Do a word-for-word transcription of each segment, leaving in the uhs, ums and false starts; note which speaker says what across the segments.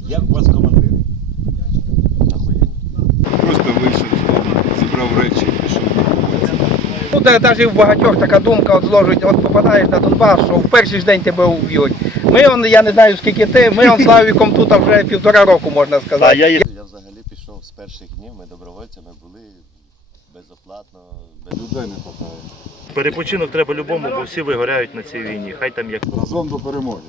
Speaker 1: Як у вас командир?
Speaker 2: Охуєнно.
Speaker 3: Просто вийшов, зібрав речі і пішов на роботу.
Speaker 4: Ну, навіть в багатьох така думка от зложить, от попадаєш на Донбас, що в перший ж день тебе вб'ють. Ми, он, я не знаю скільки ти, ми он з Славіком тут вже півтора року, можна сказати.
Speaker 2: Я, я взагалі пішов з перших днів, ми добровольцями були безоплатно. Без...
Speaker 3: Людей не хватає.
Speaker 5: Перепочинок треба любому, бо всі вигоряють на цій війні. Хай там як.
Speaker 3: Разом до перемоги.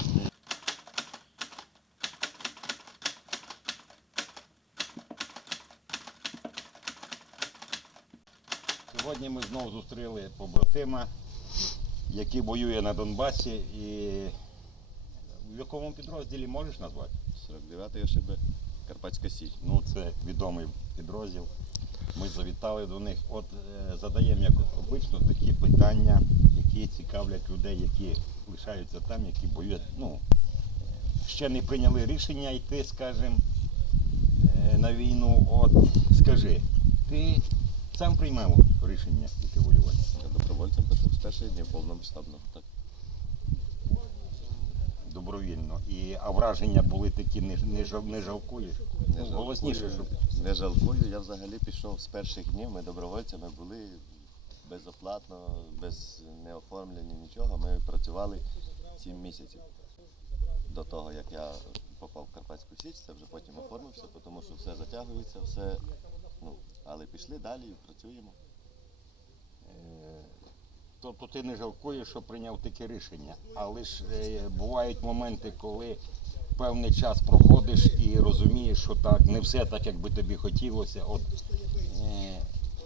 Speaker 1: Сьогодні ми знову зустріли побратима, який воює на Донбасі. І в якому підрозділі можеш назвати?
Speaker 2: сорок дев'ятий ОШБ, Карпатська Січ.
Speaker 1: Ну, це відомий підрозділ. Ми завітали до них. От е, задаємо, як обично, такі питання, які цікавлять людей, які лишаються там, які боюють. Ну, ще не прийняли рішення йти, скажімо, е, на війну. От скажи, ти сам приймав рішення йти воювати?
Speaker 2: Я добровольцем пішов з перших днів повномасштабно. Так.
Speaker 1: Добровільно. І, а враження були такі, не, не, жал, не жалкуєш?
Speaker 2: Не
Speaker 1: Ну, голосніше, щоб...
Speaker 2: Не жалкую, я взагалі пішов з перших днів, ми добровольцями були безоплатно, без неоформлення, нічого. Ми працювали сім місяців до того, як я попав в Карпатську Січ, це вже потім оформився, тому що все затягується, все, ну, але пішли далі і працюємо.
Speaker 1: Е, Тобто ти не жалкуєш, що прийняв таке рішення, але ж е, бувають моменти, коли певний час проходиш і розумієш, що так, не все так, як би тобі хотілося. От, е,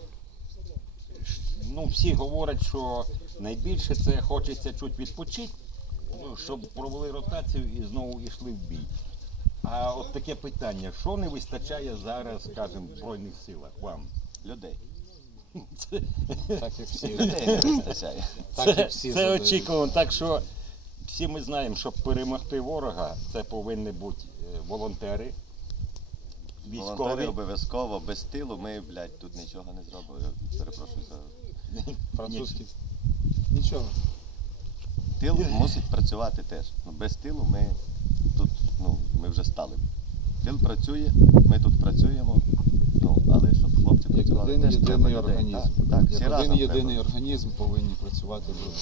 Speaker 1: ну, всі говорять, що найбільше це хочеться чуть відпочити, ну, щоб провели ротацію і знову йшли в бій. А от таке питання, що не вистачає зараз, скажімо, в Збройних силах вам?
Speaker 2: Людей.
Speaker 1: Це,
Speaker 3: Так як всі.
Speaker 2: Людей не вистачає.
Speaker 1: це, це очікувано, так що всі ми знаємо, щоб перемогти ворога, це повинні бути е, волонтери,
Speaker 2: Волонтери
Speaker 1: військові.
Speaker 2: обов'язково, без тилу ми, блядь, тут нічого не зробимо. Я перепрошую за...
Speaker 3: Французький. Нічого.
Speaker 2: Тил мусить працювати теж. Ну, без тилу ми тут, ну, ми вже стали. Тил працює, ми тут працюємо, ну, але щоб хлопці
Speaker 3: Як
Speaker 2: працювали,
Speaker 3: один
Speaker 2: теж треба
Speaker 3: єдиний
Speaker 2: людей.
Speaker 3: організм.
Speaker 2: Так, так, всі
Speaker 3: Як один
Speaker 2: разом
Speaker 3: єдиний
Speaker 2: треба.
Speaker 3: організм повинні працювати люди.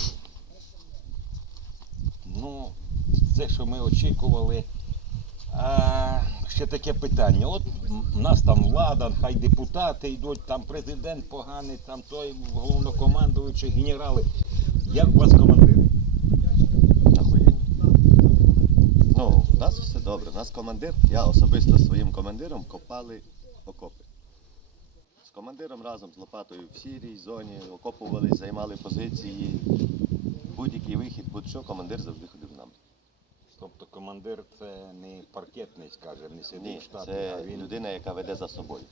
Speaker 1: Ну, це, що ми очікували. А ще таке питання. От у нас там влада, хай депутати йдуть, там президент поганий, там той головнокомандуючий, генерали. Як у вас командири?
Speaker 2: Охуєнно. Ну, у нас все добре. У нас командир, я особисто зі своїм командиром копали окопи. З командиром разом з лопатою в сірій зоні окопувались, займали позиції. Будь-який вихід, будь-що, командир завжди ходив з нами.
Speaker 1: Тобто командир це не паркетний, скажімо, не сидить
Speaker 2: Ні,
Speaker 1: в штаті,
Speaker 2: це
Speaker 1: а він...
Speaker 2: людина, яка веде за собою.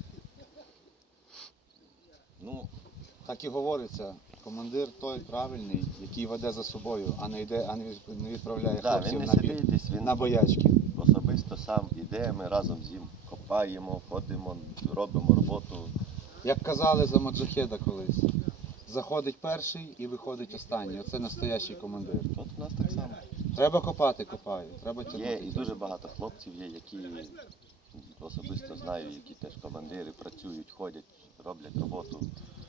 Speaker 1: Ну,
Speaker 3: Так і говориться, командир той правильний, який веде за собою, а не йде, а не від- не відправляє
Speaker 2: Да,
Speaker 3: хлопців
Speaker 2: він не
Speaker 3: на, бій-
Speaker 2: сидить десь, він
Speaker 3: на боячки.
Speaker 2: особисто сам іде, ми разом з ним копаємо, ходимо, робимо роботу.
Speaker 3: Як казали за Маджахеда колись, заходить перший і виходить останній. Оце настоящий командир.
Speaker 2: От у нас так само.
Speaker 3: Треба копати, копаю. Треба
Speaker 2: Є
Speaker 3: тягнути.
Speaker 2: і дуже багато хлопців є, які особисто знаю, які теж командири, працюють, ходять, роблять роботу.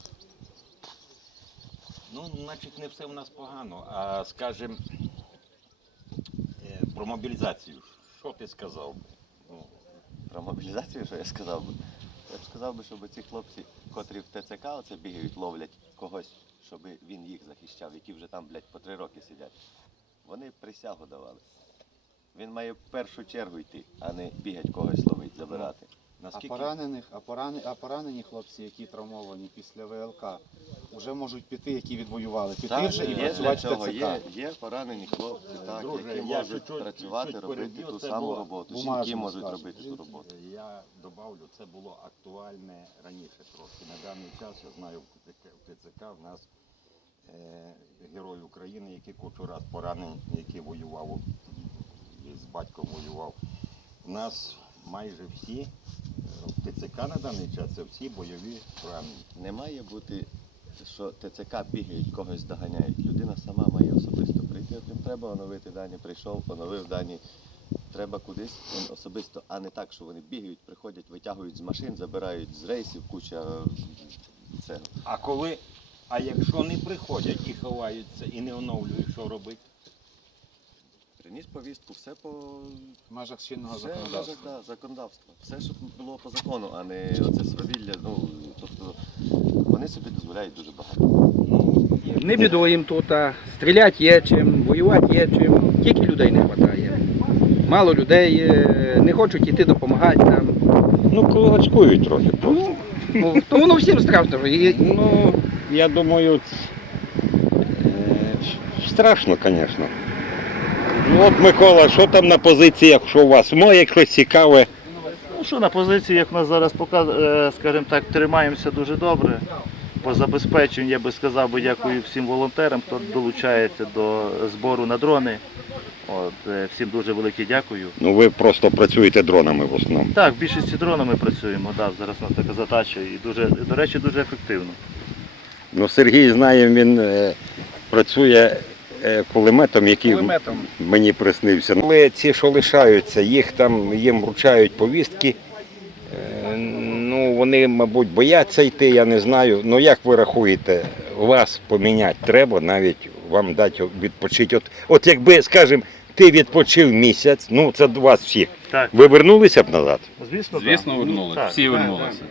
Speaker 1: Ну, значить, не все в нас погано. А, скажімо, е, про мобілізацію. Що ти сказав? Ну,
Speaker 2: Про мобілізацію, що я сказав би? Я б сказав би, щоб ці хлопці, котрі в ТЦК оце бігають, ловлять когось, щоб він їх захищав, які вже там, блядь, по три роки сидять. Вони присягу давали. Він має в першу чергу йти, а не бігать когось ловить, забирати.
Speaker 3: А
Speaker 1: наскільки...
Speaker 3: поранених, а поранені, а поранені хлопці, які травмовані після ВЛК, вже можуть піти, які відвоювали. Піти
Speaker 2: Так,
Speaker 3: вже і
Speaker 2: є для
Speaker 3: працювати
Speaker 2: цього,
Speaker 3: в ТЦК.
Speaker 2: є, є поранені хлопці, так,
Speaker 1: Друже,
Speaker 2: які
Speaker 1: я
Speaker 2: можуть
Speaker 1: чуть-чуть-
Speaker 2: працювати,
Speaker 1: чуть
Speaker 2: робити
Speaker 1: переб'ю,
Speaker 2: ту
Speaker 1: це
Speaker 2: саму
Speaker 1: було
Speaker 2: роботу.
Speaker 3: бумажно
Speaker 2: Жінки можуть
Speaker 3: скажуть.
Speaker 2: робити ту роботу.
Speaker 1: Я добавлю, це було актуальне раніше трошки. На даний час, я знаю, в ТЦК в нас е, герой України, який кучу раз поранений, який воював, і з батьком воював. У нас майже всі е, в ТЦК на даний час це всі бойові поранені.
Speaker 2: Не має бути, що ТЦК бігають, когось доганяють. Людина сама має особисто прийти, от їм треба оновити дані, прийшов, оновив дані. треба кудись їм особисто, а не так, що вони бігають, приходять, витягують з машин, забирають з рейсів, куча цього.
Speaker 1: А коли, а якщо не приходять і ховаються, і не оновлюють, що робити?
Speaker 2: Приніс повістку, все по
Speaker 3: В межах чинного
Speaker 2: все, в межах,
Speaker 3: законодавства.
Speaker 2: да, законодавства. Все, щоб було по закону, а не оце свавілля. Ну, тобто вони собі дозволяють дуже багато.
Speaker 1: Ну,
Speaker 4: Не бідуємо тут, а стріляти є чим, воювати є чим, тільки людей не вистачає. Мало людей, е, не хочуть йти допомагати нам.
Speaker 1: ну кулачкують трохи.
Speaker 4: Ну, ну, то воно всім страшно. І-
Speaker 1: Ну, я думаю, ц- е, страшно, звісно. Ну, от, Микола, що там на позиціях, що у вас? Моє щось цікаве.
Speaker 5: Ну що, на позиціях у нас зараз поки, е, скажімо так, тримаємося дуже добре. По забезпеченню, я би сказав, би дякую всім волонтерам, хто долучається до збору на дрони. От, е, всім дуже велике дякую.
Speaker 1: Ну, ви просто працюєте дронами в основному.
Speaker 5: Так, в більшості дронами працюємо, да, зараз у нас така задача і дуже, до речі, дуже ефективно.
Speaker 1: Ну, Сергій знає, він е, працює е, кулеметом, який
Speaker 4: Кулеметом.
Speaker 1: мені приснився. Коли ці, що лишаються, їх там, їм вручають повістки, е, ну, вони, мабуть, бояться йти, я не знаю. Ну, як ви рахуєте, вас поміняти треба, навіть вам дати відпочити? От, от якби, скажімо, ти відпочив місяць, ну, це до вас всіх.
Speaker 5: Так,
Speaker 1: Ви вернулися б назад?
Speaker 5: звісно,
Speaker 6: Звісно,
Speaker 5: да.
Speaker 6: вернулися.
Speaker 5: Так,
Speaker 6: Всі
Speaker 5: так,
Speaker 6: вернулися.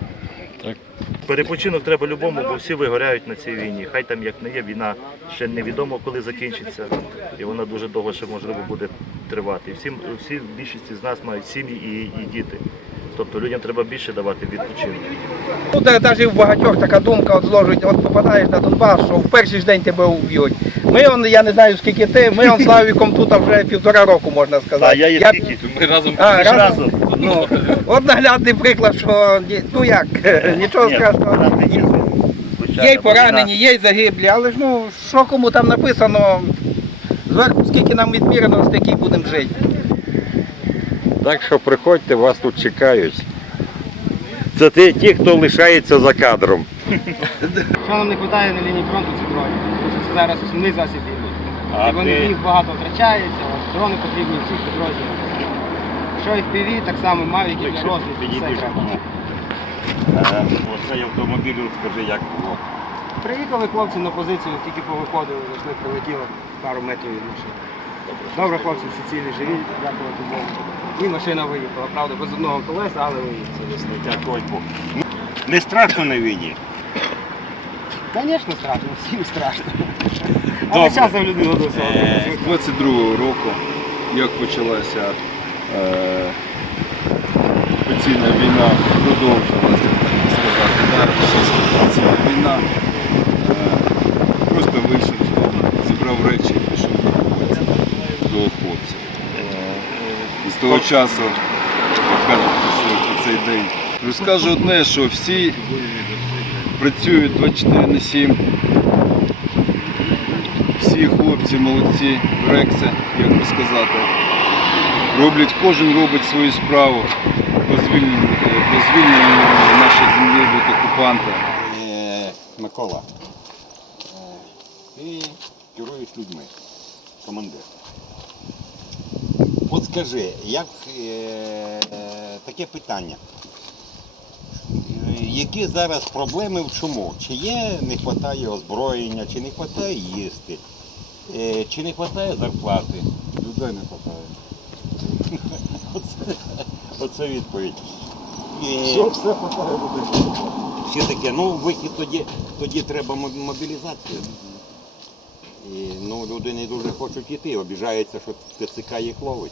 Speaker 5: Перепочинок треба любому, бо всі вигоряють на цій війні. Хай там як не є, війна ще невідомо, коли закінчиться, і вона дуже довго ще можливо буде тривати. І всім, всі більшість з нас мають сім'ї і, і діти. Тобто людям треба більше давати відпочинок.
Speaker 4: Тут навіть в багатьох така думка от зложить, от попадаєш на Донбас, що в перший ж день тебе вб'ють. Ми, он, я не знаю скільки ти, ми он з Славіком тут вже півтора року, можна сказати.
Speaker 5: А я є скільки?
Speaker 6: Ми разом
Speaker 4: А,
Speaker 6: пішли.
Speaker 4: разом? Ну, от наглядний приклад, що ні- ну як, нічого
Speaker 5: Ні,
Speaker 4: страшного.
Speaker 5: поранені є, звичайно,
Speaker 4: Є й
Speaker 5: бо
Speaker 4: поранені,
Speaker 5: війна-
Speaker 4: є й загиблі, але ж ну, що кому там написано, зверху скільки нам відмірено, стільки й будемо жити.
Speaker 1: Так що приходьте, вас тут чекають. Це ті, ті, хто лишається за кадром.
Speaker 7: Що нам не вистачає на лінії фронту, це дрони. Тому що це зараз основний засіб війни.
Speaker 1: А
Speaker 7: І вони
Speaker 1: ти-
Speaker 7: їх багато втрачається, от дрони потрібні всіх підрозділів. Що і в пі ві, так само мавіки для
Speaker 1: Якщо
Speaker 7: розвідки, все
Speaker 1: підійдеш
Speaker 7: треба.
Speaker 1: кому. Е, Оцей автомобіль, скажи, як було.
Speaker 7: Приїхали хлопці на позицію, тільки повиходили, зайшли, прилетіло пару метрів від машини. Добре, хлопці всі цілі живі, дякувати Богу. І машина виїхала, правда, без одного колеса, але виїхала.
Speaker 1: Дякую Богу. Ну, не страшно на війні.
Speaker 7: Звісно, страшно, всім страшно.
Speaker 1: Добре.
Speaker 7: Але часом людина до цього.
Speaker 1: Е,
Speaker 7: звикає.
Speaker 6: З двадцять другого року, як почалася е, офіційна війна, продовжилася, так сказати, да, російська офіційна війна, е, просто вийшов з дому, зібрав речі і пішов до хлопця, до хлопців. І з того часу, як кажуть, по цей день. Розкажу одне, що всі працюють двадцять чотири на сім. Всі хлопці молодці, рекси, як би сказати, роблять, кожен робить свою справу по звільненню, по звільненню нашої землі від окупанта.
Speaker 1: Е, Микола, е, ти керуєш людьми, командир. От скажи, як е, таке питання. Е, Які зараз проблеми в чому? Чи є, не вистачає озброєння, чи не вистачає їсти, е, чи не вистачає зарплати? Людей не вистачає. Оце, оце відповідь. Все, все вистачає буде. Все таке, ну вихід тоді, тоді треба моб- мобілізацію. І, ну, люди не дуже хочуть йти, обіжаються, що ТЦК їх ловить.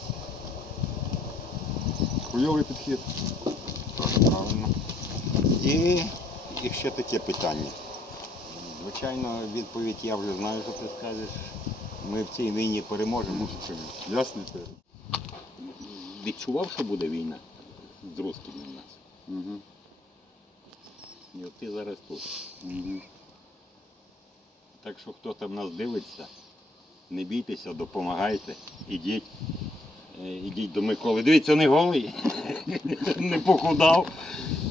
Speaker 1: Хуйовий підхід. Правильно. І, і ще таке питання. Звичайно, відповідь я вже знаю, що ти скажеш. Ми в цій війні переможемо. Ясно це. Відчував, що буде війна з русскими в нас.
Speaker 6: Угу.
Speaker 1: І от ти зараз тут. Так що хто там нас дивиться, не бійтеся, допомагайте, ідіть. Е, Ідіть до Миколи. Дивіться, не голий, не похудав.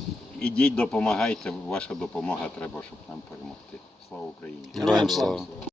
Speaker 1: Ідіть, допомагайте, ваша допомога треба, щоб нам перемогти. Слава Україні!
Speaker 6: Героям слава!